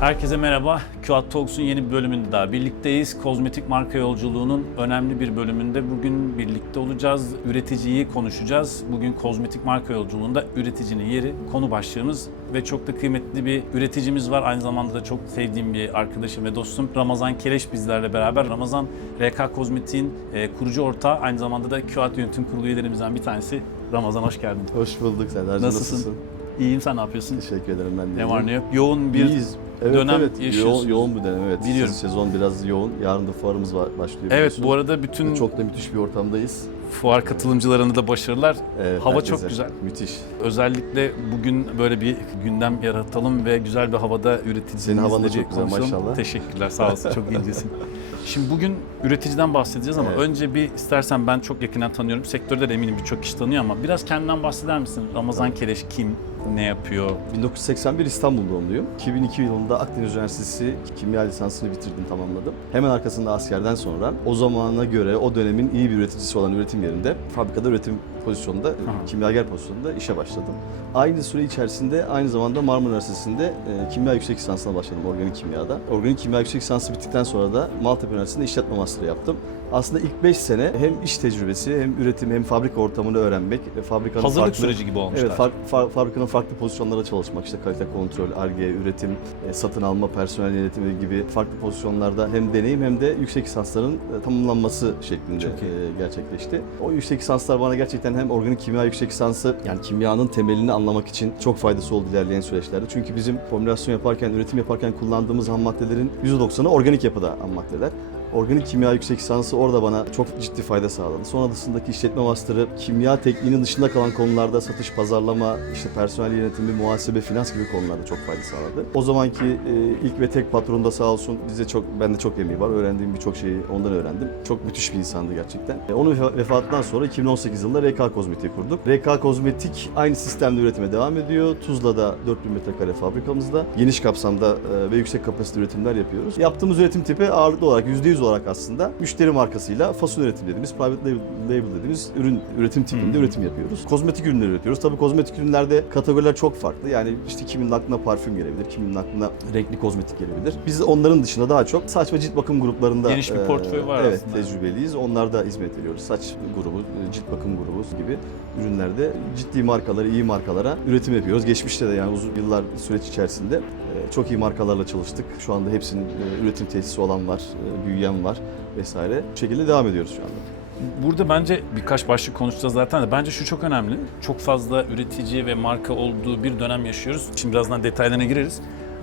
Herkese merhaba. QAT Talks'un yeni bir bölümünde daha birlikteyiz. Kozmetik marka yolculuğunun önemli bir bölümünde bugün birlikte olacağız. Üreticiyi konuşacağız. Bugün kozmetik marka yolculuğunda üreticinin yeri konu başlığımız ve çok da kıymetli bir üreticimiz var. Aynı zamanda da çok sevdiğim bir arkadaşım ve dostum Ramazan Keleş bizlerle beraber. Ramazan RK Kozmetik'in e, kurucu ortağı aynı zamanda da QAT Yönetim Kurulu üyelerimizden bir tanesi. Ramazan hoş geldin. Hoş bulduk Serdar'cığım. Nasılsın? Nasılsın? İyiyim sen ne yapıyorsun? Teşekkür ederim ben de. Ne var ne yok? Yoğun bir İyiyiz. Evet, dönem evet. yaşıyorsunuz. Yoğun, yoğun bir dönem evet. Biliyorum. Sezon biraz yoğun. Yarın da fuarımız var, başlıyor. Evet bu arada bütün Çok da müthiş bir ortamdayız. fuar katılımcılarına da başarılar. Evet, Hava herkese. çok güzel. Müthiş. Özellikle bugün böyle bir gündem yaratalım ve güzel bir havada üreticimizle Senin havan da bir çok güzel, konuşalım. maşallah. Teşekkürler sağ olsun çok incesin. Şimdi bugün üreticiden bahsedeceğiz ama Evet. önce bir istersen ben çok yakından tanıyorum. Sektörde de eminim birçok kişi tanıyor ama biraz kendinden bahseder misin? Ramazan Keleş kim? Ne yapıyor? 1981 İstanbul doğumluyum. 2002 yılında Akdeniz Üniversitesi kimya lisansını bitirdim, tamamladım. Hemen arkasında askerden sonra o zamana göre o dönemin iyi bir üreticisi olan üretim yerinde fabrikada üretim pozisyonunda, kimyager pozisyonunda işe başladım. Aynı süre içerisinde aynı zamanda Marmara Üniversitesi'nde e, kimya yüksek lisansına başladım organik kimyada. Organik kimya yüksek lisansı bittikten sonra da Maltepe Üniversitesi'nde işletme master'ı yaptım. Aslında ilk 5 sene hem iş tecrübesi hem üretim hem fabrika ortamını öğrenmek ve fabrikanın Hazırlık farklı- süreci gibi olmuş. Evet, far, far- fabrikanın farklı pozisyonlarda çalışmak, işte kalite kontrol, ARGE, üretim, e, satın alma, personel yönetimi gibi farklı pozisyonlarda hem deneyim hem de yüksek lisansların e, tamamlanması şeklinde e, gerçekleşti. O yüksek lisanslar bana gerçekten hem organik kimya yüksek lisansı yani kimyanın temelini anlamak için çok faydası oldu ilerleyen süreçlerde. Çünkü bizim formülasyon yaparken, üretim yaparken kullandığımız ham maddelerin %90'ı organik yapıda ham maddeler. Organik kimya yüksek lisansı orada bana çok ciddi fayda sağladı. Sonrasındaki işletme master'ı kimya tekniğinin dışında kalan konularda satış, pazarlama, işte personel yönetimi, muhasebe, finans gibi konularda çok fayda sağladı. O zamanki e, ilk ve tek patron da sağ olsun bize çok, bende çok emeği var. Öğrendiğim birçok şeyi ondan öğrendim. Çok müthiş bir insandı gerçekten. E, onun vefa- vefatından sonra 2018 yılında RK Kozmetik'i kurduk. RK Kozmetik aynı sistemde üretime devam ediyor. Tuzla'da 4000 metrekare fabrikamızda geniş kapsamda e, ve yüksek kapasite üretimler yapıyoruz. Yaptığımız üretim tipi ağırlıklı olarak %100 olarak aslında müşteri markasıyla fason üretim dediğimiz, private label, dediğimiz ürün üretim tipinde Hmm. üretim yapıyoruz. Kozmetik ürünler üretiyoruz. Tabii kozmetik ürünlerde kategoriler çok farklı. Yani işte kiminin aklına parfüm gelebilir, kiminin aklına renkli kozmetik gelebilir. Biz onların dışında daha çok saç ve cilt bakım gruplarında Geniş bir portföy var evet, aslında. tecrübeliyiz. Onlarda hizmet veriyoruz. Saç grubu, e, cilt bakım grubu gibi ürünlerde ciddi markalara, iyi markalara üretim yapıyoruz. Geçmişte de yani uzun yıllar süreç içerisinde çok iyi markalarla çalıştık. Şu anda hepsinin e, üretim tesisi olan var, e, büyüyen var vesaire. Bu şekilde devam ediyoruz şu anda. Burada bence birkaç başlık konuşacağız zaten de bence şu çok önemli. Çok fazla üretici ve marka olduğu bir dönem yaşıyoruz. Şimdi birazdan detaylarına gireriz.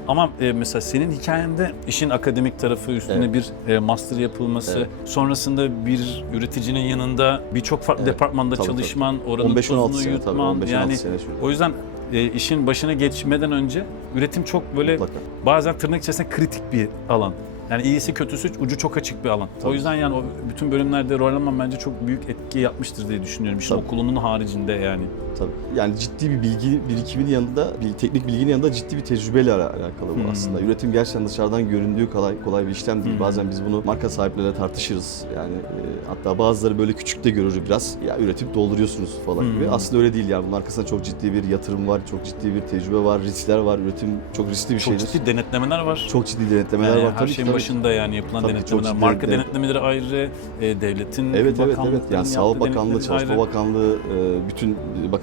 Ama e, mesela senin hikayende işin akademik tarafı üstüne bir e, master yapılması, Evet. sonrasında bir üreticinin yanında birçok farklı Evet, departmanda tabii, çalışman, oranın 15-16 tozunu sene tabii, yutman. 15-16 yani sene o yüzden e, işin başına geçmeden önce üretim çok böyle Mutlaka. bazen tırnak içerisinde kritik bir alan. Yani iyisi kötüsü ucu çok açık bir alan. O Tabii. yüzden yani o bütün bölümlerde rol alman bence çok büyük etki yapmıştır diye düşünüyorum. Tabii. okulunun haricinde yani. Tabii. Yani ciddi bir bilgi birikimin yanında, bir teknik bilginin yanında ciddi bir tecrübeyle ala- alakalı bu Hmm. aslında. Üretim gerçekten dışarıdan göründüğü kolay kolay bir işlem değil. Hmm. Bazen biz bunu marka sahipleriyle tartışırız. Yani e, hatta bazıları böyle küçük de görür biraz. Ya üretip dolduruyorsunuz falan Hmm. gibi. Aslında öyle değil yani. Bunun arkasında çok ciddi bir yatırım var, çok ciddi bir tecrübe var, riskler var. Üretim çok riskli bir Çok şeydir. ciddi denetlemeler var. Çok ciddi denetlemeler Yani var. her Tabii ki, şeyin tabii ki. başında yani yapılan Tabii, çok denetlemeler. ciddi Marka denet- denetlemeleri ayrı, e, devletin Evet evet evet. bakanlıkların Yani Sağlık yaptığı Bakanlığı, Çalışma ayrı. Bakanlığı, e, bütün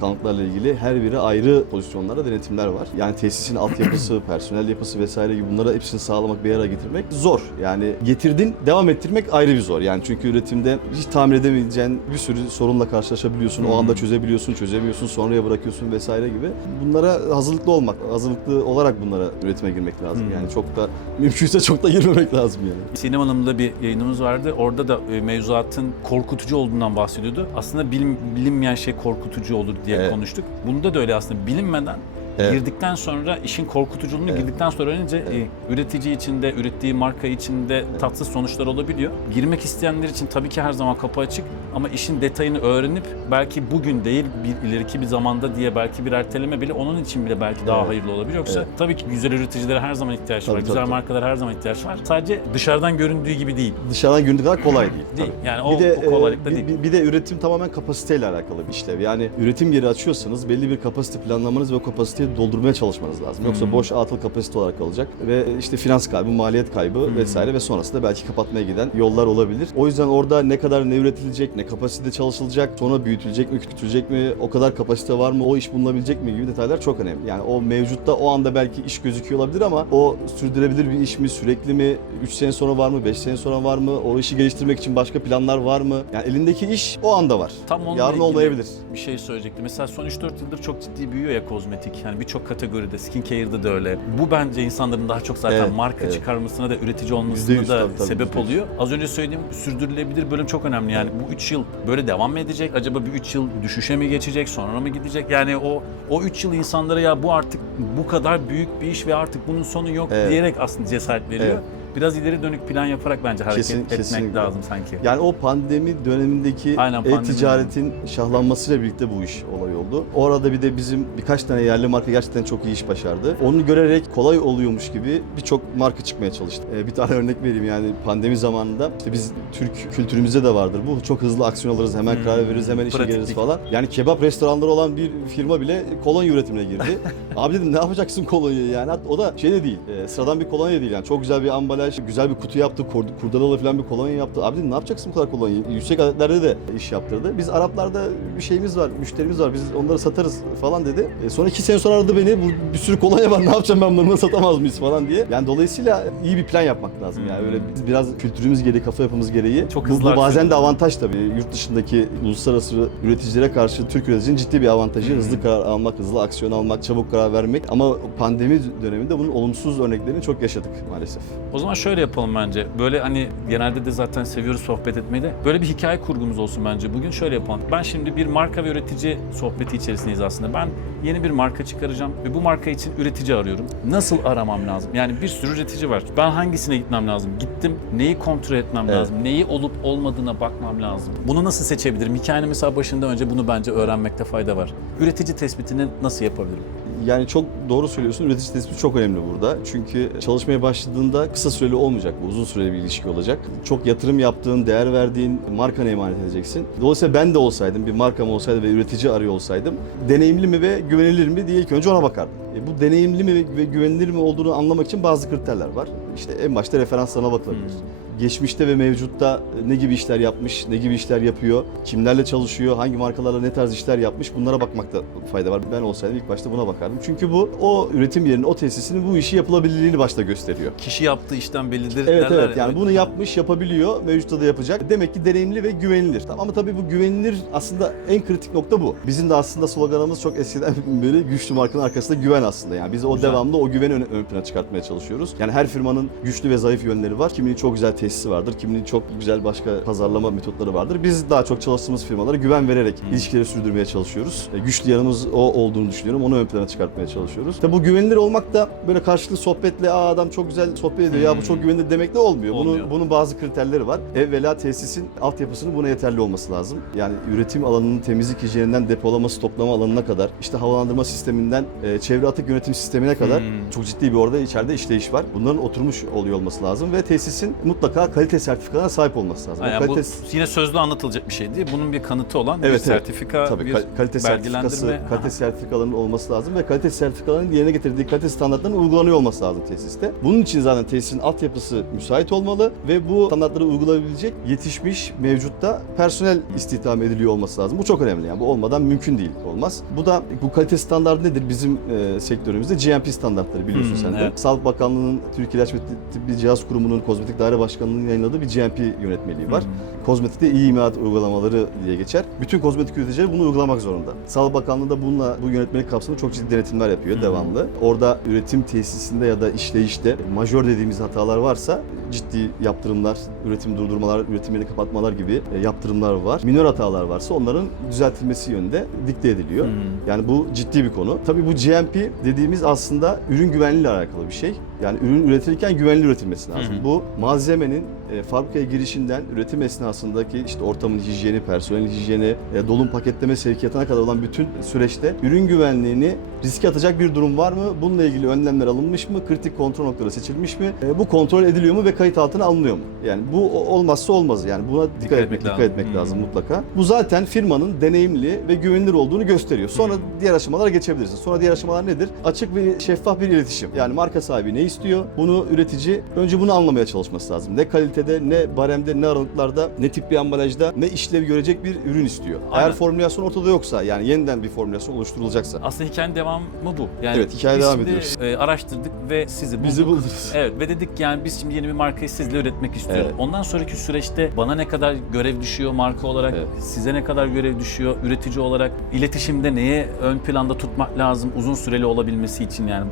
bakanlıklarla ilgili her biri ayrı pozisyonlarda denetimler var. Yani tesisin altyapısı, personel yapısı vesaire gibi bunları hepsini sağlamak bir araya getirmek zor. Yani getirdin, devam ettirmek ayrı bir zor. Yani çünkü üretimde hiç tahmin edemeyeceğin bir sürü sorunla karşılaşabiliyorsun. O anda çözebiliyorsun, çözemiyorsun, sonraya bırakıyorsun vesaire gibi. Bunlara hazırlıklı olmak, hazırlıklı olarak bunlara üretime girmek lazım. Yani çok da mümkünse çok da girmemek lazım yani. Sinem Hanım'la bir yayınımız vardı. Orada da e, mevzuatın korkutucu olduğundan bahsediyordu. Aslında bilim, bilinmeyen şey korkutucu olur diye Evet. konuştuk. Bunda da öyle aslında bilinmeden Evet. girdikten sonra işin korkutuculuğunu Evet. girdikten sonra öğrenince e, üretici için de ürettiği marka için de tatsız sonuçlar olabiliyor. Girmek isteyenler için tabii ki her zaman kapı açık ama işin detayını öğrenip belki bugün değil bir ileriki bir zamanda diye belki bir erteleme bile onun için bile belki daha Evet. hayırlı olabilir. Yoksa Evet. tabii ki güzel üreticilere her zaman ihtiyaç Tabii, var. tabii, güzel tabii. markalara her zaman ihtiyaç var. Sadece dışarıdan göründüğü gibi değil. Dışarıdan göründüğü kadar kolay değil. Değil. tabii. Yani o, bir de o e, değil. bir, bir de üretim tamamen kapasiteyle alakalı bir işlev. Yani üretim yeri açıyorsanız belli bir kapasite planlamanız ve o kapasiteyi doldurmaya çalışmanız lazım. Yoksa Hmm. boş atıl kapasite olarak kalacak ve işte finans kaybı, maliyet kaybı Hmm. vesaire ve sonrasında belki kapatmaya giden yollar olabilir. O yüzden orada ne kadar ne üretilecek, ne kapasite çalışılacak, sonra büyütülecek mi, küçültecek mi, o kadar kapasite var mı, o iş bulunabilecek mi gibi detaylar çok önemli. Yani o mevcutta o anda belki iş gözüküyor olabilir ama o sürdürülebilir bir iş mi, sürekli mi, 3 sene sonra var mı, 5 sene sonra var mı, o işi geliştirmek için başka planlar var mı? Yani elindeki iş o anda var. Tam onunla Yarın olmayabilir. Bir şey söyleyecektim. Mesela son 3-4 yıldır çok ciddi büyüyor ya kozmetik. Yani birçok kategoride, skincare de öyle. Bu bence insanların daha çok zaten Evet, marka evet. çıkarmasına da üretici olmasına yüz, da tabii, tabii, sebep yüzde yüz. oluyor. Az önce söylediğim sürdürülebilir bölüm çok önemli. Yani bu 3 yıl böyle devam mı edecek? Acaba bir 3 yıl düşüşe mi geçecek? Sonra mı gidecek? Yani o o 3 yıl insanlara ya bu artık bu kadar büyük bir iş ve artık bunun sonu yok Evet. diyerek aslında cesaret veriyor. Evet. Biraz ileri dönük plan yaparak bence hareket Kesin- etmek kesinlikle. lazım sanki. Yani o pandemi dönemindeki e-ticaretin şahlanmasıyla birlikte bu iş olay oldu. O arada bir de bizim birkaç tane yerli marka gerçekten çok iyi iş başardı. Onu görerek kolay oluyormuş gibi birçok marka çıkmaya çalıştı. Ee, bir tane örnek vereyim yani pandemi zamanında işte biz Türk kültürümüzde de vardır bu. Çok hızlı aksiyon alırız, hemen Hmm, karar veririz, hemen işe gireriz falan. Yani kebap restoranları olan bir firma bile kolonya üretimine girdi. Abi dedim ne yapacaksın kolonyayı yani? O da şey de değil, e, sıradan bir kolonya değil yani. Çok güzel bir ambalaj, güzel bir kutu yaptı, kur- kurdelalı falan bir kolonya yaptı. Abi dedim ne yapacaksın bu kadar kolonyayı? Yüksek adetlerde de iş yaptırdı. Biz Araplarda bir şeyimiz var, müşterimiz var, biz onları satarız falan dedi. E, sonra iki sene sonra aradı beni, bu bir sürü kolonya var ne yapacağım ben bunları satamaz mıyız falan diye. Yani dolayısıyla iyi bir plan yapmak lazım yani. Öyle biz biraz kültürümüz gereği, kafa yapımız gereği. Çok bu, bu bazen de avantaj tabii. Yurt dışındaki uluslararası üreticilere karşı Türk üreticinin ciddi bir avantajı. Hı. Hızlı karar almak, hızlı aksiyon almak, çabuk karar vermek. Ama pandemi döneminde bunun olumsuz örneklerini çok yaşadık maalesef. O zaman şöyle yapalım bence. Böyle hani genelde de zaten seviyoruz sohbet etmeyi de. Böyle bir hikaye kurgumuz olsun bence. Bugün şöyle yapalım. Ben şimdi bir marka ve üretici sohbeti içerisindeyiz aslında. Ben yeni bir marka çıkaracağım ve bu marka için üretici arıyorum. Nasıl aramam lazım? Yani bir sürü üretici var. Ben hangisine gitmem lazım? Gittim. Neyi kontrol etmem Evet. lazım? Neyi olup olmadığına bakmam lazım. Bunu nasıl seçebilirim? Hikayenin mesela başında önce bunu bence öğrenmekte fayda var. Üretici tespitini nasıl yapabilirim? Yani çok doğru söylüyorsun. Üretici tespiti çok önemli burada. Çünkü çalışmaya başladığında kısa süreli olmayacak bu. Uzun süreli bir ilişki olacak. Çok yatırım yaptığın, değer verdiğin markana emanet edeceksin. Dolayısıyla ben de olsaydım, bir markam olsaydı ve üretici arıyor olsaydım deneyimli mi ve güvenilir mi diye ilk önce ona bakardım. E, bu deneyimli mi ve güvenilir mi olduğunu anlamak için bazı kriterler var. İşte en başta referanslarına bakılabilir. Geçmişte ve mevcutta ne gibi işler yapmış, ne gibi işler yapıyor, kimlerle çalışıyor, hangi markalarla ne tarz işler yapmış bunlara bakmakta fayda var. Ben olsaydım ilk başta buna bakardım. Çünkü bu o üretim yerinin, o tesisinin bu işi yapılabilirliğini başta gösteriyor. Kişi yaptığı işten bellidir Evet derler evet ya. yani bunu yapmış, yapabiliyor, mevcutta da yapacak. Demek ki deneyimli ve güvenilir. Tamam, Ama tabii bu güvenilir aslında en kritik nokta bu. Bizim de aslında sloganımız çok eskiden beri güçlü markanın arkasında güven aslında. Yani biz o Güzel. devamlı o güveni ön, ön plana çıkartmaya çalışıyoruz. Yani her firmanın güçlü ve zayıf yönleri var. Kiminin çok güzel tesisi vardır, kiminin çok güzel başka pazarlama metotları vardır. Biz daha çok çalıştığımız firmalara güven vererek Hmm. ilişkileri sürdürmeye çalışıyoruz. E, güçlü yanımız o olduğunu düşünüyorum. Onu ön plana çıkartmaya çalışıyoruz. Tabii bu güvenilir olmak da böyle karşılıklı sohbetle Aa, adam çok güzel sohbet ediyor ya bu çok Hmm. güvenilir demek de olmuyor. Olmuyor. Bunun, bunun bazı kriterleri var. Evvela tesisin altyapısının buna yeterli olması lazım. Yani üretim alanının temizlik hijyeninden depolama stoklama alanına kadar, işte havalandırma sisteminden e, çevre atık yönetim sistemine kadar Hmm. çok ciddi bir orada içeride işleyiş var. Bunların oturmuş oluyor olması lazım ve tesisin mutlaka kalite sertifikalarına sahip olması lazım. Yani bu kalite- yine sözlü anlatılacak bir şey değil. Bunun bir kanıtı olan bir Evet, evet. sertifika, Tabii bir kal- kalite sertifikası, kalite sertifikalarının olması lazım ve kalite sertifikalarının yerine getirdiği kalite standartlarının uygulanıyor olması lazım tesiste. Bunun için zaten tesisin altyapısı müsait olmalı ve bu standartları uygulayabilecek yetişmiş mevcutta personel istihdam ediliyor olması lazım. Bu çok önemli yani. Bu olmadan mümkün değil. Olmaz. Bu da bu kalite standartı nedir? Bizim e, sektörümüzde GMP standartları biliyorsun Hmm, sen de. evet. Sağlık Bakanlığı'nın Türkiye İlaç ve Tıbbi Cihaz Kurumu'nun Kozmetik Daire Başkanlığı'nın yayınladığı bir GMP yönetmeliği var. Kozmetikte iyi imalat uygulamaları diye geçer. Bütün kozmetik üreticileri bunu uygulamak zorunda. Sağlık Bakanlığı da bununla bu yönetmelik kapsamında çok ciddi denetimler yapıyor Hı. devamlı. Orada üretim tesisinde ya da işleyişte majör dediğimiz hatalar varsa ciddi yaptırımlar, üretim durdurmalar, üretim yerini kapatmalar gibi e, yaptırımlar var. Minor hatalar varsa onların düzeltilmesi yönünde dikte ediliyor. Hmm. Yani bu ciddi bir konu. Tabii bu GMP dediğimiz aslında ürün güvenliğiyle alakalı bir şey. Yani ürün üretilirken güvenli üretilmesi lazım. Hı hı. Bu malzemenin e, fabrikaya girişinden üretim esnasındaki işte ortamın hijyeni, personel hijyeni, e, dolum paketleme sevkiyatına kadar olan bütün süreçte ürün güvenliğini riske atacak bir durum var mı? Bununla ilgili önlemler alınmış mı? Kritik kontrol noktaları seçilmiş mi? E, bu kontrol ediliyor mu ve kayıt altına alınıyor mu? Yani bu olmazsa olmaz yani buna dikkat, etmek, etmek dikkat etmek Hmm. lazım mutlaka. Bu zaten firmanın deneyimli ve güvenilir olduğunu gösteriyor. Sonra Hmm. diğer aşamalara geçebilirsin. Sonra diğer aşamalar nedir? Açık ve şeffaf bir iletişim. Yani marka sahibi ne istiyor? Bunu üretici önce bunu anlamaya çalışması lazım. Ne kalitede, ne baremde, ne aralıklarda, ne tip bir ambalajda, ne işlev görecek bir ürün istiyor. Aynen. Eğer formülasyon ortada yoksa, yani yeniden bir formülasyon oluşturulacaksa. Aslında hikayenin devamı bu. Yani Evet, hikaye devam şimdi, ediyoruz. e, araştırdık ve sizi bulduk. Bizi buldunuz. Evet ve dedik yani biz şimdi yeni bir markayı sizle üretmek istiyoruz. Evet. Ondan sonraki süreçte bana ne kadar görev düşüyor marka olarak, Evet. size ne kadar görev düşüyor üretici olarak, iletişimde neye ön planda tutmak lazım uzun süreli olabilmesi için yani.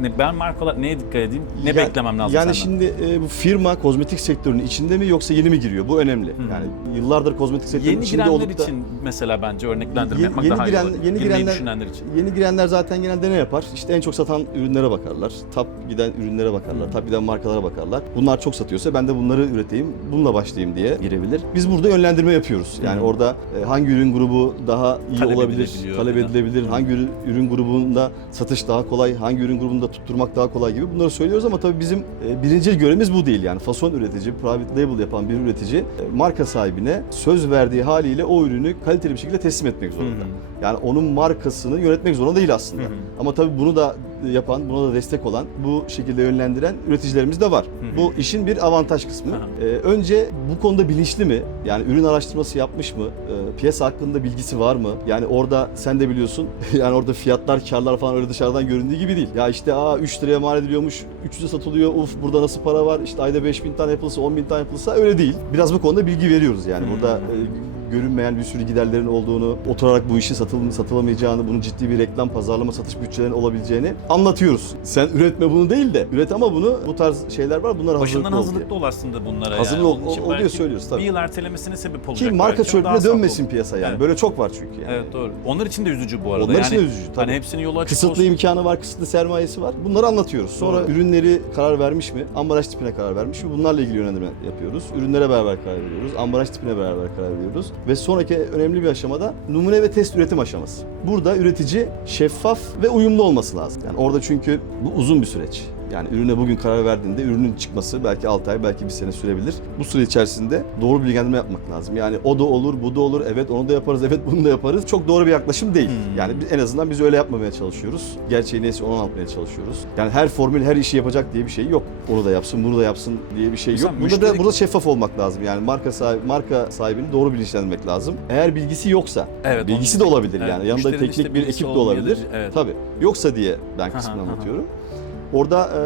Ne, ben marka olarak neye dikkat edeyim, ne Ya- beklemem lazım Yani senden? şimdi e, bu firma kozmetik sektörünün içinde mi yoksa yeni mi giriyor? Bu önemli. Yani yıllardır kozmetik sektörünün Yeni içinde girenler olup da için mesela bence örneklendirme yapmak yeni daha giren- iyi olur. yeni Girmeyi girenler- düşünenler için. Yeni girenler zaten genelde ne yapar? İşte en çok satan ürünlere bakarlar. Top giden ürünlere bakarlar. Top giden markalara bakarlar. Bunlar çok satıyorsa ben de bunları üreteyim, bununla başlayayım diye girebilir. Biz burada yönlendirme yapıyoruz. Yani Hı. orada e, hangi ürün grubu daha iyi Talep olabilir, talep ya da- edilebilir, Hı. hangi ürün, ürün grubunda satış daha kolay, hangi ürün grubunda tutturmak daha kolay gibi bunları söylüyoruz ama tabii bizim e, birinci görevimiz bu değil yani. Fason üretici, private label yapan bir üretici e, marka sahibine söz verdiği haliyle o ürünü kaliteli bir şekilde teslim etmek zorunda. Hı hı. Yani onun markasını yönetmek zorunda değil aslında. Hı hı. Ama tabii bunu da yapan, buna da destek olan, bu şekilde yönlendiren üreticilerimiz de var. Hı hı. Bu işin bir avantaj kısmı. Ee, önce bu konuda bilinçli mi? Yani ürün araştırması yapmış mı? Ee, piyasa hakkında bilgisi var mı? Yani orada sen de biliyorsun. yani orada fiyatlar, karlar falan öyle dışarıdan göründüğü gibi değil. Ya işte aa 3 liraya mal ediliyormuş, 300'e satılıyor. Uf burada nasıl para var? İşte ayda 5000 tane yapılsa, 10 bin tane yapılsa öyle değil. Biraz bu konuda bilgi veriyoruz yani. Burada e, görünmeyen bir sürü giderlerin olduğunu, oturarak bu işin satıl satılamayacağını, bunun ciddi bir reklam, pazarlama, satış bütçelerinin olabileceğini anlatıyoruz. Sen üretme bunu değil de üret ama bunu bu tarz şeyler var. Bunlar Başından hazırlıklı ol hazırlıklı ol aslında bunlara Hazırlı yani. ol- Onun için ol diye belki söylüyoruz tabii. Bir yıl ertelemesine sebep olacak. Ki marka çöplüğüne dönmesin piyasa yani. Evet. Böyle çok var çünkü yani. Evet doğru. Onlar için de üzücü bu arada. Onlar için yani, de üzücü, tabii. Hani hepsinin yolu açık Kısıtlı olsun. imkanı var, kısıtlı sermayesi var. Bunları anlatıyoruz. Sonra Doğru. ürünleri karar vermiş mi? Ambalaj tipine karar vermiş mi? Bunlarla ilgili yönlendirme yapıyoruz. Ürünlere beraber karar veriyoruz. Ambalaj tipine beraber karar veriyoruz. Ve sonraki önemli bir aşamada numune ve test üretim aşaması. Burada üretici şeffaf ve uyumlu olması lazım. Yani orada çünkü bu uzun bir süreç. Yani ürüne bugün karar verdiğinde ürünün çıkması belki 6 ay, belki bir sene sürebilir. Bu süre içerisinde doğru bilgilendirme yapmak lazım. Yani o da olur, bu da olur, evet onu da yaparız, evet bunu da yaparız. Çok doğru bir yaklaşım değil. Hmm. Yani en azından biz öyle yapmamaya çalışıyoruz. Gerçeği neyse onu anlatmaya çalışıyoruz. Yani her formül her işi yapacak diye bir şey yok. Onu da yapsın, bunu da yapsın diye bir şey yok. Mesela Burada da müşteri- burada şeffaf olmak lazım. Yani marka sahibi, marka sahibini doğru bilinçlendirmek lazım. Eğer bilgisi yoksa, Evet, bilgisi de olabilir evet, yani. Yanında teknik işte bir ekip de olabilir. evet. Tabii. Yoksa diye ben kısmını anlatıyorum. Orada e,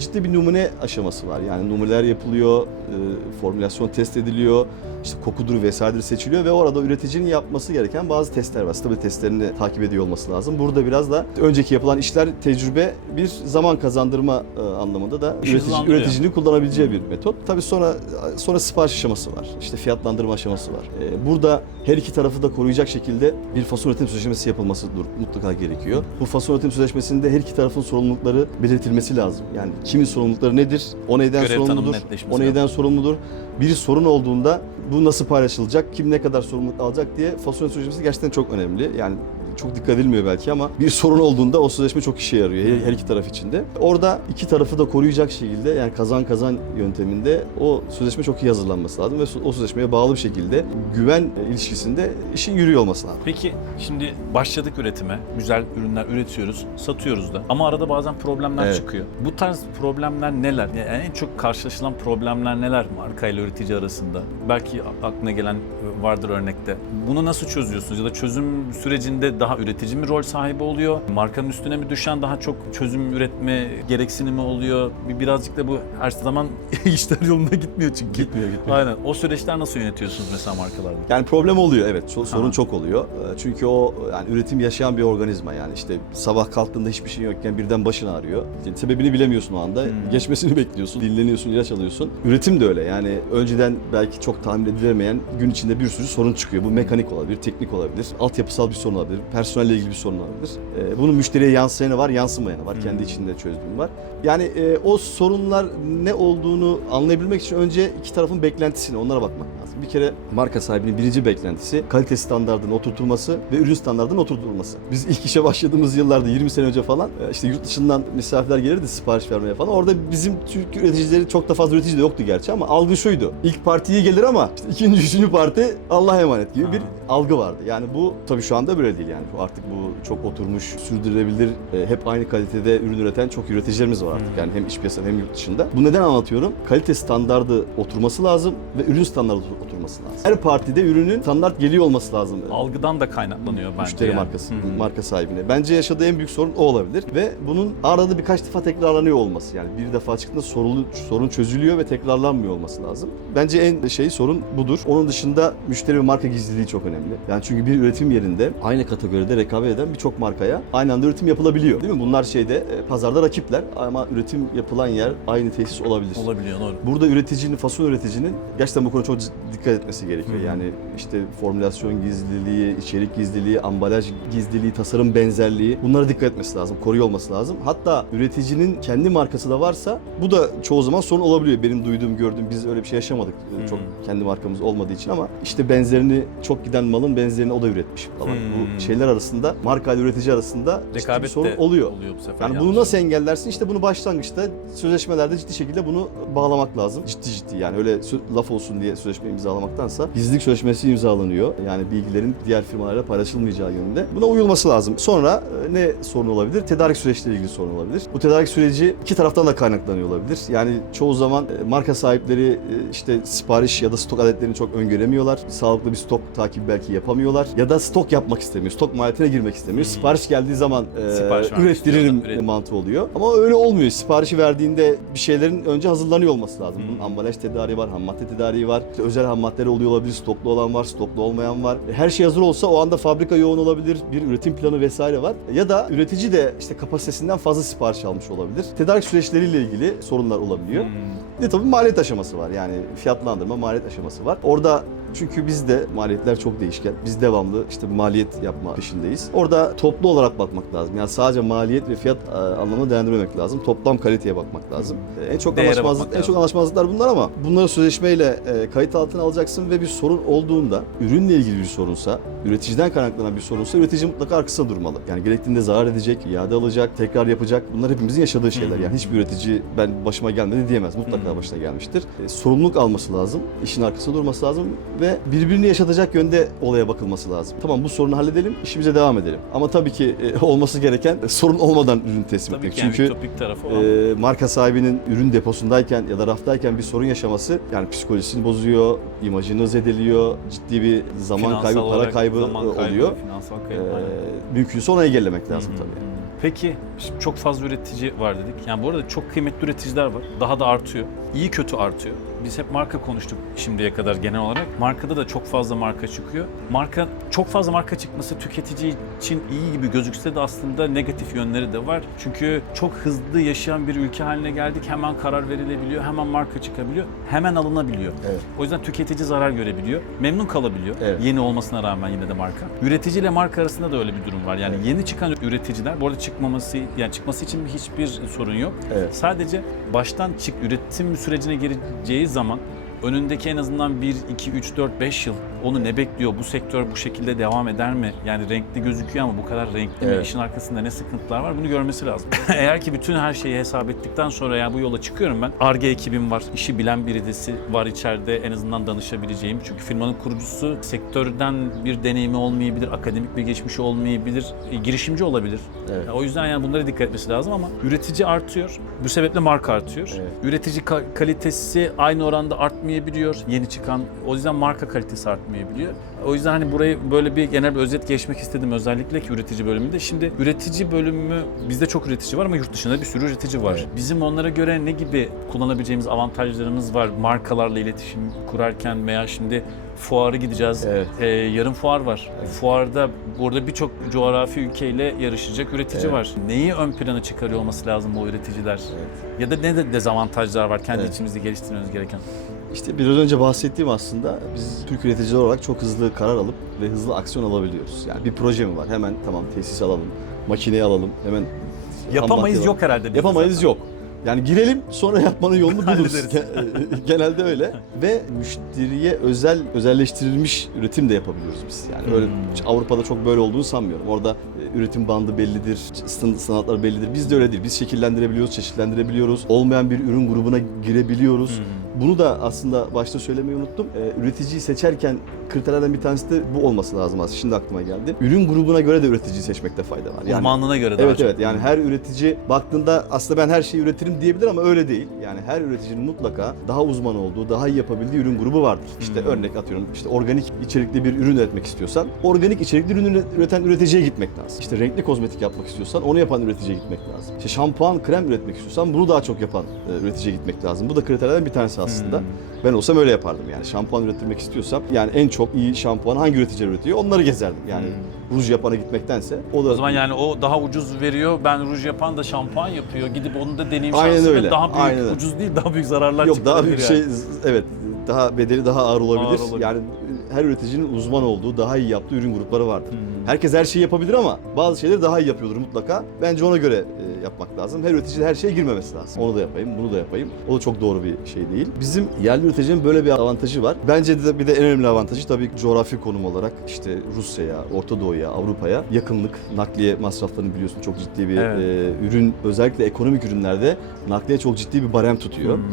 ciddi bir numune aşaması var. Yani numuneler yapılıyor, e, formülasyon test ediliyor, işte kokudur vesairedir seçiliyor ve orada üreticinin yapması gereken bazı testler var. Stabil testlerini takip ediyor olması lazım. Burada biraz da önceki yapılan işler tecrübe bir zaman kazandırma e, anlamında da İşi üretici, üreticinin kullanabileceği bir metot. Tabii sonra sonra sipariş aşaması var. İşte fiyatlandırma aşaması var. E, burada her iki tarafı da koruyacak şekilde bir fason üretim sözleşmesi yapılması mutlaka gerekiyor. Bu fason üretim sözleşmesinde her iki tarafın sorumlulukları belirtilmesi lazım. Yani kimin sorumlulukları nedir? O neyden Görev sorumludur? O neyden sorumludur? Bir sorun olduğunda bu nasıl paylaşılacak? Kim ne kadar sorumluluk alacak diye üretim sözleşmesi gerçekten çok önemli. Yani çok dikkat edilmiyor belki ama bir sorun olduğunda o sözleşme çok işe yarıyor her, her iki taraf için de. Orada iki tarafı da koruyacak şekilde yani kazan kazan yönteminde o sözleşme çok iyi hazırlanması lazım ve o sözleşmeye bağlı bir şekilde güven ilişkisinde işin yürüyor olması lazım. Peki şimdi başladık üretime. Güzel ürünler üretiyoruz, satıyoruz da. Ama arada bazen problemler Evet. çıkıyor. Bu tarz problemler neler? Yani en çok karşılaşılan problemler neler marka ile üretici arasında? Belki aklına gelen vardır örnekte. Bunu nasıl çözüyorsunuz? Ya da çözüm sürecinde daha üretici mi rol sahibi oluyor? Markanın üstüne mi düşen daha çok çözüm üretme gereksinimi oluyor? Bir Birazcık da bu her zaman işler yolunda gitmiyor çünkü. Gitmiyor, gitmiyor. Aynen. O süreçler nasıl yönetiyorsunuz mesela markalarda? Yani problem oluyor evet. So- sorun Aha. çok oluyor. Ee, Çünkü o yani üretim yaşayan bir organizma yani işte sabah kalktığında hiçbir şey yokken birden başın ağrıyor. Yani sebebini bilemiyorsun o anda. Hmm. Geçmesini bekliyorsun, dinleniyorsun, ilaç alıyorsun. Üretim de öyle. Yani önceden belki çok tahmin edilemeyen gün içinde bir sürü sorun çıkıyor. Bu mekanik olabilir, teknik olabilir, altyapısal bir sorun olabilir, personelle ilgili bir sorun olabilir. E, bunun müşteriye yansıyanı var, yansımayanı var. Kendi içinde çözdüğüm var. Yani e, o sorunlar ne olduğunu anlayabilmek için önce iki tarafın beklentisine, onlara bakmak lazım. Bir kere marka sahibinin birinci beklentisi kalite standartının oturtulması ve ürün standartının oturtulması. Biz ilk işe başladığımız yıllarda 20 sene önce falan e, işte yurt dışından misafirler gelirdi sipariş vermeye falan. Orada bizim Türk üreticileri çok da fazla üretici de yoktu gerçi ama algı şuydu. İlk parti iyi gelir ama işte ikinci, üçüncü parti Allah'a emanet gibi bir Ha. algı vardı. Yani bu tabii şu anda böyle değil yani. Artık bu çok oturmuş, sürdürülebilir, e, hep aynı kalitede ürün üreten çok üreticilerimiz var artık. Yani hem iç piyasada hem yurt dışında. Bu neden anlatıyorum? Kalite standardı oturması lazım ve ürün standardı oturması lazım. Her partide ürünün standart geliyor olması lazım. Algıdan da kaynaklanıyor bence. Müşteri yani. markası, Hı hı. marka sahibine. Bence yaşadığı en büyük sorun o olabilir ve bunun arada birkaç defa tekrarlanıyor olması. Yani bir defa çıktığında sorun, sorun çözülüyor ve tekrarlanmıyor olması lazım. Bence en şey sorun budur. Onun dışında müşteri ve marka gizliliği çok önemli. Yani çünkü bir üretim yerinde aynı kategoride rekabet eden birçok markaya aynı anda üretim yapılabiliyor. Değil mi? Bunlar şeyde e, pazarda rakipler ama üretim yapılan yer aynı tesis olabilir. Olabiliyor doğru. Burada üreticinin, fason üreticinin gerçekten bu konuda çok dikkat etmesi gerekiyor. Hı. Yani işte formülasyon gizliliği, içerik gizliliği, ambalaj gizliliği, tasarım benzerliği bunlara dikkat etmesi lazım, koruyor olması lazım. Hatta üreticinin kendi markası da varsa bu da çoğu zaman sorun olabiliyor. Benim duyduğum, gördüğüm biz öyle bir şey yaşamadık. Hı. Çok kendi markamız olmadığı için ama işte benzerini çok giden malın benzerini o da üretmiş falan. Hı. Bu şeyler arasında, marka ile üretici arasında ciddi bir sorun oluyor. oluyor bu sefer. Yani bunu nasıl engellersin? İşte bunu başlangıçta sözleşmelerde ciddi şekilde bunu bağlamak lazım. Ciddi ciddi yani öyle laf olsun diye sözleşme imzalamaktansa gizlilik sözleşmesi imzalanıyor. Yani bilgilerin diğer firmalarla paylaşılmayacağı yönünde. Buna uyulması lazım. Sonra e, ne sorun olabilir? Tedarik süreçleriyle ilgili sorun olabilir. Bu tedarik süreci iki taraftan da kaynaklanıyor olabilir. Yani çoğu zaman e, marka sahipleri e, işte sipariş ya da stok adetlerini çok öngöremiyorlar. Sağlıklı bir stok takibi belki yapamıyorlar. Ya da stok yapmak istemiyor. Stok maliyetine girmek istemiyor. Hmm. Sipariş geldiği zaman e, Sipariş vermek ürettiririm üret- mantığı oluyor. Ama öyle olmuyor. Siparişi verdiğinde bir şeylerin önce hazırlanıyor olması lazım. Bunun Hmm. ambalaj tedariği var, ham madde tedariği var. İşte özel ham maddeleri oluyor olabilir, stoklu olan var, stoklu olmayan var. Her şey hazır olsa o anda fabrika yoğun olabilir, bir üretim planı vesaire var. Ya da üretici de işte kapasitesinden fazla sipariş almış olabilir. Tedarik süreçleriyle ilgili sorunlar olabiliyor. Hmm. Bir de tabii maliyet aşaması var. Yani fiyatlandırma, maliyet aşaması var. Orada çünkü bizde maliyetler çok değişken. Biz devamlı işte maliyet yapma peşindeyiz. Orada toplu olarak bakmak lazım. Yani sadece maliyet ve fiyat e, anlamında değerlendirmemek lazım. Toplam kaliteye bakmak lazım. E, En çok Değere anlaşmazlık, en çok lazım. anlaşmazlıklar bunlar ama bunları sözleşmeyle e, kayıt altına alacaksın ve bir sorun olduğunda ürünle ilgili bir sorunsa, üreticiden kaynaklanan bir sorunsa üretici mutlaka arkasında durmalı. Yani gerektiğinde zarar edecek, iade alacak, tekrar yapacak. Bunlar hepimizin yaşadığı şeyler. Yani hiçbir üretici ben başıma gelmedi diyemez. Mutlaka başına gelmiştir. Sorumluluk alması lazım, işin arkasında durması lazım ve birbirini yaşatacak yönde olaya bakılması lazım. Tamam bu sorunu halledelim, işimize devam edelim. Ama tabii ki e, olması gereken e, sorun olmadan ürün teslim Tabii etmek. ki yani Çünkü ütopik tarafı o. e, marka sahibinin ürün deposundayken ya da raftayken bir sorun yaşaması yani psikolojisini bozuyor, imajını zedeliyor, ciddi bir zaman Finansal kaybı, para olarak kaybı zaman e, kaybı, oluyor. Finansal E, kaybı. aynen. mümkünse onu engellemek lazım tabii. Peki şimdi çok fazla üretici var dedik. Yani bu arada çok kıymetli üreticiler var. Daha da artıyor. İyi kötü artıyor. Biz hep marka konuştuk şimdiye kadar genel olarak. Markada da çok fazla marka çıkıyor. Marka çok fazla marka çıkması tüketici için iyi gibi gözükse de aslında negatif yönleri de var. Çünkü çok hızlı yaşayan bir ülke haline geldik. Hemen karar verilebiliyor, hemen marka çıkabiliyor, hemen alınabiliyor. Evet. O yüzden tüketici zarar görebiliyor, memnun kalabiliyor. Evet. Yeni olmasına rağmen yine de marka. Üretici ile marka arasında da öyle bir durum var. Yani Evet. yeni çıkan üreticiler, bu arada çıkmaması, yani çıkması için hiçbir sorun yok. Evet. Sadece baştan çık üretim sürecine gireceği zaman önündeki en azından 1, 2, 3, 4, 5 yıl onu ne bekliyor? Bu sektör bu şekilde devam eder mi? Yani renkli gözüküyor ama bu kadar renkli mi? Evet. İşin arkasında ne sıkıntılar var? Bunu görmesi lazım. Eğer ki bütün her şeyi hesap ettikten sonra ya bu yola çıkıyorum ben. ARGE ekibim var, işi bilen birisi var içeride en azından danışabileceğim. Çünkü firmanın kurucusu sektörden bir deneyimi olmayabilir, akademik bir geçmişi olmayabilir, e, girişimci olabilir. Evet. O yüzden yani bunlara dikkat etmesi lazım ama üretici artıyor. Bu sebeple marka artıyor. Evet. Üretici ka- kalitesi aynı oranda artmayabiliyor. Yeni çıkan o yüzden marka kalitesi artmayabiliyor. O yüzden hani burayı böyle bir genel bir özet geçmek istedim özellikle ki üretici bölümünde. Şimdi üretici bölümü bizde çok üretici var ama yurt dışında bir sürü üretici var. Evet. Bizim onlara göre ne gibi kullanabileceğimiz avantajlarımız var markalarla iletişim kurarken veya şimdi fuarı gideceğiz. Evet. Ee, yarın fuar var. Fuarda burada birçok coğrafi ülkeyle yarışacak üretici Evet. var. Neyi ön plana çıkarıyor olması lazım bu üreticiler? Evet. Ya da ne de dezavantajlar var kendi Evet. içimizde geliştirmemiz gereken? İşte biraz önce bahsettiğim aslında biz Türk üreticiler olarak çok hızlı karar alıp ve hızlı aksiyon alabiliyoruz. Yani bir proje mi var? Hemen tamam tesis alalım, makineyi alalım, hemen Yapamayız yok herhalde. Yapamayız zaten. yok. Yani girelim sonra yapmanın yolunu buluruz. Hallederiz. Genelde öyle. Ve müşteriye özel özelleştirilmiş üretim de yapabiliyoruz biz. Yani öyle Hmm. Avrupa'da çok böyle olduğunu sanmıyorum. Orada e, üretim bandı bellidir, standartlar bellidir. Bizde öyle değil. Biz şekillendirebiliyoruz, çeşitlendirebiliyoruz. Olmayan bir ürün grubuna girebiliyoruz. Hmm. Bunu da aslında başta söylemeyi unuttum. Ee, üreticiyi seçerken kriterlerden bir tanesi de bu olması lazım aslında. Şimdi aklıma geldi. Ürün grubuna göre de üreticiyi seçmekte fayda var. Yani Uzmanlığına göre daha Evet çok. evet yani her üretici baktığında aslında ben her şeyi üretirim diyebilir ama öyle değil. Yani her üreticinin mutlaka daha uzman olduğu, daha iyi yapabildiği ürün grubu vardır. İşte Hmm. örnek atıyorum işte organik içerikli bir ürün üretmek istiyorsan organik içerikli ürün üreten üreticiye gitmek lazım. İşte renkli kozmetik yapmak istiyorsan onu yapan üreticiye gitmek lazım. İşte şampuan, krem üretmek istiyorsan bunu daha çok yapan e, üreticiye gitmek lazım. Bu da kriterlerden bir tanesi aslında. Hmm. Ben olsam öyle yapardım yani. Şampuan üretmek istiyorsam yani en çok iyi şampuanı hangi üreticiler üretiyor onları gezerdim. Yani ruj yapana gitmektense o da Hmm. O zaman yani o daha ucuz veriyor. Ben ruj yapan da şampuan yapıyor. Gidip onu da deneyim Aynen şansı öyle, Daha büyük, aynen ucuz değil daha büyük zararlar Yok daha büyük şey yani. evet daha bedeli daha ağır olabilir. Ağır olabilir. Yani her üreticinin uzman olduğu, daha iyi yaptığı ürün grupları vardır. Hmm. Herkes her şeyi yapabilir ama bazı şeyleri daha iyi yapıyordur mutlaka. Bence ona göre e, yapmak lazım. Her üretici her şeye girmemesi lazım. Onu da yapayım, bunu da yapayım. O da çok doğru bir şey değil. Bizim yerli üreticinin böyle bir avantajı var. Bence de bir de en önemli avantajı tabii coğrafi konum olarak işte Rusya'ya, Orta Doğu'ya, Avrupa'ya yakınlık. Nakliye masraflarını biliyorsun çok ciddi bir Evet. e, ürün özellikle ekonomik ürünlerde nakliye çok ciddi bir barem tutuyor. Hmm.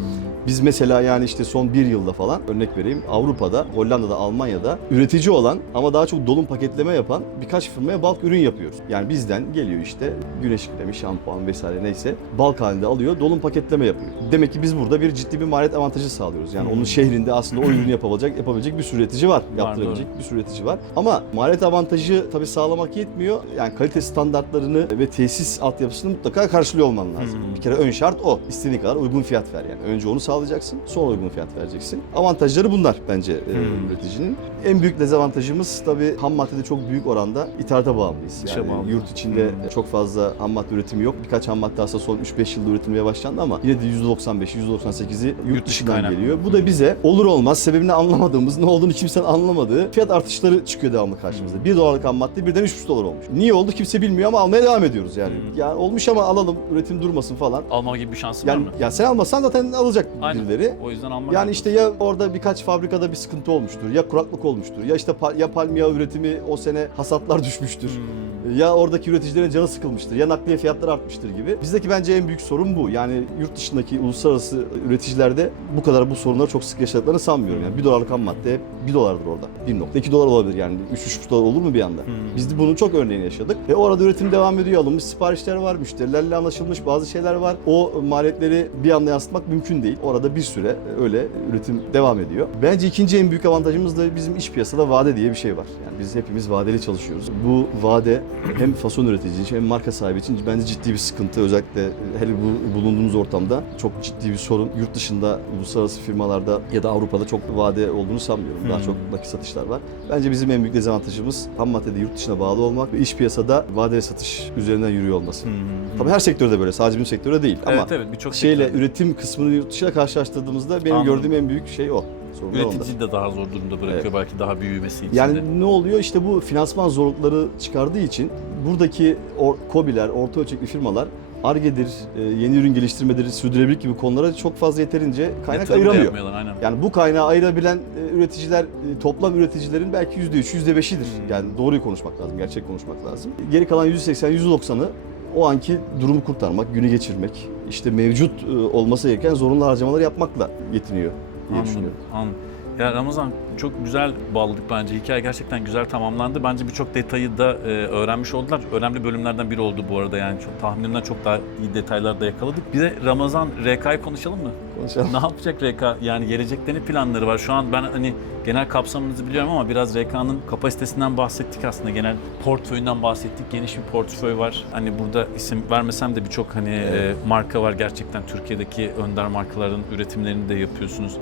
Biz mesela yani işte son bir yılda falan örnek vereyim Avrupa'da, Hollanda'da, Almanya'da üretici olan ama daha çok dolum paketleme yapan birkaç firmaya bulk ürün yapıyoruz. Yani bizden geliyor işte güneş kremi, şampuan vesaire neyse bulk halinde alıyor, dolum paketleme yapıyor. Demek ki biz burada bir ciddi bir maliyet avantajı sağlıyoruz. Yani onun şehrinde aslında o ürünü yapabilecek, yapabilecek bir sürü üretici var. Yaptırabilecek bir sürü üretici var. Ama maliyet avantajı tabii sağlamak yetmiyor. Yani kalite standartlarını ve tesis altyapısını mutlaka karşılıyor olman lazım. Hmm. Bir kere ön şart o. İstediğin kadar uygun fiyat ver yani. Önce onu sağlayacaksın, sonra uygun fiyat vereceksin. Avantajları bunlar bence e, Hmm. üreticinin. En büyük dezavantajımız tabii ham maddede çok büyük oranda ithalata bağımlıyız. Yani bağlı. yurt içinde Hmm. çok fazla ham madde üretimi yok. Birkaç ham madde aslında son 3-5 yılda üretilmeye başlandı ama yine de %95, %98'i yurt, Yurt dışı dışından kaynak. geliyor. Bu da bize olur olmaz sebebini anlamadığımız, ne olduğunu kimsenin anlamadığı fiyat artışları çıkıyor devamlı karşımıza. 1 dolarlık ham madde birden 3,5 dolar olmuş. Niye oldu kimse bilmiyor ama almaya devam ediyoruz yani. Hmm. Ya olmuş ama alalım, üretim durmasın falan. Alma gibi bir şansı var Yani mı? ya sen almasan zaten alacak Aynen. birileri. O yüzden almak Yani işte ya orada birkaç fabrikada bir sıkıntı olmuştur, ya kuraklık olmuştur, ya işte pa- ya palmiye üretimi o sene hasatlar düşmüştür. Hmm. Ya oradaki üreticilerin canı sıkılmıştır, ya nakliye fiyatları artmıştır gibi. Bizdeki bence en büyük sorun bu. Yani yurt dışındaki uluslararası üreticilerde bu kadar bu sorunları çok sık yaşadıklarını sanmıyorum. Yani 1 dolarlık ham madde 1 dolardır orada. 1.2 dolar olabilir yani. 3-3,5 dolar olur mu bir anda? Hmm. Biz de bunun çok örneğini yaşadık. Ve orada üretim devam ediyor. Alınmış siparişler var, müşterilerle anlaşılmış bazı şeyler var. O maliyetleri bir anda yansıtmak mümkün değil. Orada bir süre öyle üretim devam ediyor. Bence ikinci en büyük avantajımız da bizim iç piyasada vade diye bir şey var. Yani biz hepimiz vadeli çalışıyoruz. Bu vade hem fason üretici için hem marka sahibi için bence ciddi bir sıkıntı. Özellikle hele bu bulunduğumuz ortamda çok ciddi bir sorun. Yurt dışında uluslararası firmalarda ya da Avrupa'da çok vade olduğunu sanmıyorum. Daha Hmm. çok nakit satışlar var. Bence bizim en büyük dezavantajımız ham maddede yurt dışına bağlı olmak ve iç piyasada vadeli satış üzerinden yürüyor olması. Hmm. Tabii her sektörde böyle. Sadece bizim sektörde değil. Evet Ama evet birçok şeyle sektörde. üretim kısmını yurt dışıyla karşılaştırdığımızda benim Anladım. gördüğüm en büyük şey o. Onda. Üreticiyi de daha zor durumda bırakıyor Evet. belki daha büyümesi için de. Yani ne oluyor? İşte bu finansman zorlukları çıkardığı için buradaki or, KOBİ'ler, orta ölçekli firmalar ARGE'dir, e, yeni ürün geliştirmedir, sürdürülebilirlik gibi konulara çok fazla yeterince kaynak Yatırım ayıramıyor. aynen. Yani bu kaynağı ayırabilen e, üreticiler, e, toplam üreticilerin belki %3, %5'idir. Hmm. Yani doğruyu konuşmak lazım, gerçek konuşmak lazım. Geri kalan %80, %90'ı o anki durumu kurtarmak, günü geçirmek, işte mevcut olması gereken zorunlu harcamaları yapmakla yetiniyor diye Anladım, düşünüyorum. anladım. Ya Ramazan çok güzel bağladık bence. Hikaye gerçekten güzel tamamlandı. Bence birçok detayı da e, öğrenmiş oldular. Önemli bölümlerden biri oldu bu arada yani. Çok, tahminimden çok daha iyi detaylar da yakaladık. Bir de Ramazan RK'yı konuşalım mı? Konuşalım. ne yapacak RK? Yani gelecekte ne planları var? Şu an ben hani genel kapsamınızı biliyorum ama biraz RK'nın kapasitesinden bahsettik aslında. Genel portföyünden bahsettik. Geniş bir portföy var. Hani burada isim vermesem de birçok hani e, marka var gerçekten. Türkiye'deki önder markaların üretimlerini de yapıyorsunuz.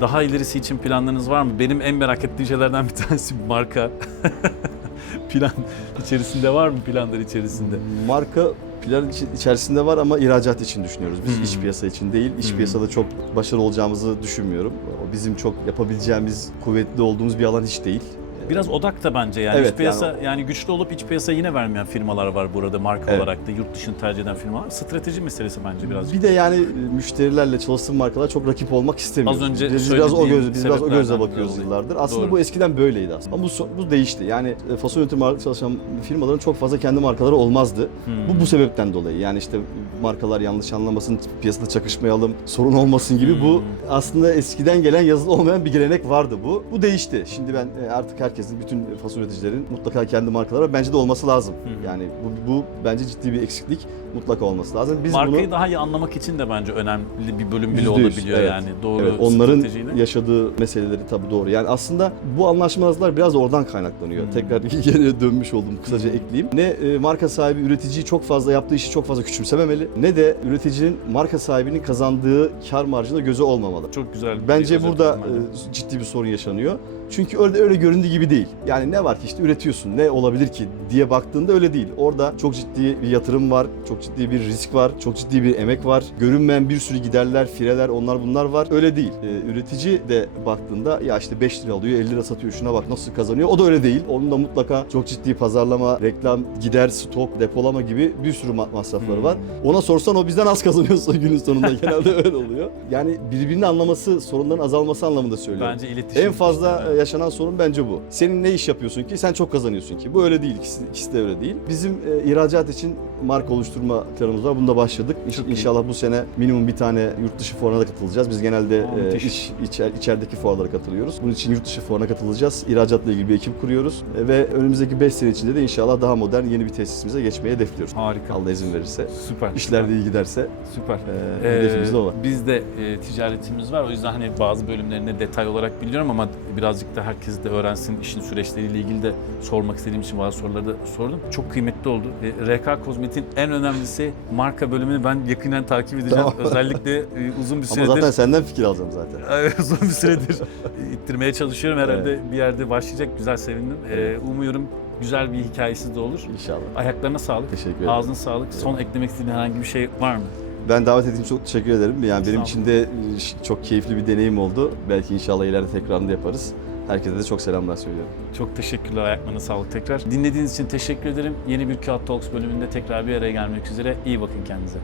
Daha ilerisi için planlarınız var mı? Benim en merak ettiğim şeylerden bir tanesi marka. Plan içerisinde var mı planlar içerisinde? Marka Plan içerisinde var ama ihracat için düşünüyoruz. Biz Hmm. iç piyasa için değil. İç Hmm. piyasada çok başarılı olacağımızı düşünmüyorum. O bizim çok yapabileceğimiz, kuvvetli olduğumuz bir alan hiç değil. Biraz odak da bence yani Evet, iç piyasa yani yani, güçlü olup iç piyasa yine vermeyen firmalar var burada marka Evet. olarak da yurt dışını tercih eden firmalar. Strateji meselesi bence birazcık. Bir de yani e, müşterilerle çalıştığım markalar çok rakip olmak istemiyoruz. Az önce biz biraz o söylediğin göz biz biraz o gözle bakıyoruz dolayı. yıllardır. Aslında Doğru. bu eskiden böyleydi aslında. Ama bu so- bu değişti. Yani e, fason yönetimi marka çalışan firmaların çok fazla kendi markaları olmazdı. Hmm. Bu bu sebepten dolayı. Yani işte markalar yanlış anlamasın, piyasada çakışmayalım, sorun olmasın gibi bu Hmm. aslında eskiden gelen yazılı olmayan bir gelenek vardı bu. Bu değişti. Şimdi ben e, artık herkesin bütün fason üreticilerin mutlaka kendi markaları var. Bence de olması lazım. Hı. Yani bu, bu bence ciddi bir eksiklik mutlaka olması lazım. Biz Markayı bunu daha iyi anlamak için de bence önemli bir bölüm bile olabiliyor evet. yani. Doğru Evet, onların yaşadığı meseleleri tabii doğru. Yani aslında bu anlaşmazlıklar biraz oradan kaynaklanıyor. Hmm. Tekrar geriye dönmüş oldum kısaca Hmm. ekleyeyim. Ne e, marka sahibi üreticiyi çok fazla yaptığı işi çok fazla küçümsememeli ne de üreticinin marka sahibinin kazandığı kar marjında gözü olmamalı. Çok güzel. Bence burada e, ciddi bir sorun yaşanıyor. Çünkü öyle öyle göründüğü gibi değil. Yani ne var ki işte üretiyorsun ne olabilir ki diye baktığında öyle değil. Orada çok ciddi bir yatırım var, çok ciddi bir risk var, çok ciddi bir emek var. Görünmeyen bir sürü giderler, fireler, onlar bunlar var. Öyle değil. E, üretici de baktığında ya işte 5 lira alıyor, 50 lira satıyor şuna bak nasıl kazanıyor. O da öyle değil. Onun da mutlaka çok ciddi pazarlama, reklam, gider, stok, depolama gibi bir sürü ma- masrafları Hmm. var. Ona sorsan o bizden az kazanıyorsa günün sonunda genelde öyle oluyor. Yani birbirini anlaması, sorunların azalması anlamında söylüyorum. Bence iletişim. En fazla işte. Yaşanan sorun bence bu. Senin ne iş yapıyorsun ki? Sen çok kazanıyorsun ki. Bu öyle değil. İkisi, ikisi de öyle değil. Bizim e, ihracat için marka oluşturma planımız var. Bunda başladık. İş-. İnşallah bu sene minimum bir tane yurt dışı fuarına da katılacağız. Biz genelde Aa, e, iç, içer- içerideki fuarlara katılıyoruz. Bunun için yurt dışı fuarına katılacağız. İhracatla ilgili bir ekip kuruyoruz. E, ve önümüzdeki 5 sene içinde de inşallah daha modern yeni bir tesisimize geçmeyi hedefliyoruz. Harika. Allah izin verirse. Süper. İşler de iyi giderse Süper. e, hedefimiz de o var. Bizde e, ticaretimiz var. O yüzden hani bazı bölümlerini detay olarak biliyorum ama birazcık da herkes de öğrensin işin süreçleriyle ilgili de sormak istediğim için bazı soruları da sordum. Çok kıymetli oldu. E, RK Kozmetik'in en önemlisi marka bölümünü ben yakinen takip edeceğim. Tamam. Özellikle e, uzun bir Ama süredir zaten senden fikir alacağım zaten. Evet, uzun bir süredir ittirmeye çalışıyorum. Herhalde bir yerde başlayacak. Güzel sevindim. E, umuyorum güzel bir hikayesi de olur. İnşallah. Ayaklarına sağlık. Teşekkür ederim. Ağzına sağlık. Son eklemek istediğin herhangi bir şey var mı? Ben davet için çok teşekkür ederim. Yani benim için de e, çok keyifli bir deneyim oldu. Belki inşallah ileride tekrarını yaparız. Herkese de çok selamlar söylüyorum. Çok teşekkürler. Ayaklarına sağlık tekrar. Dinlediğiniz için teşekkür ederim. Yeni bir Kağıt Talks bölümünde tekrar bir araya gelmek üzere. İyi bakın kendinize.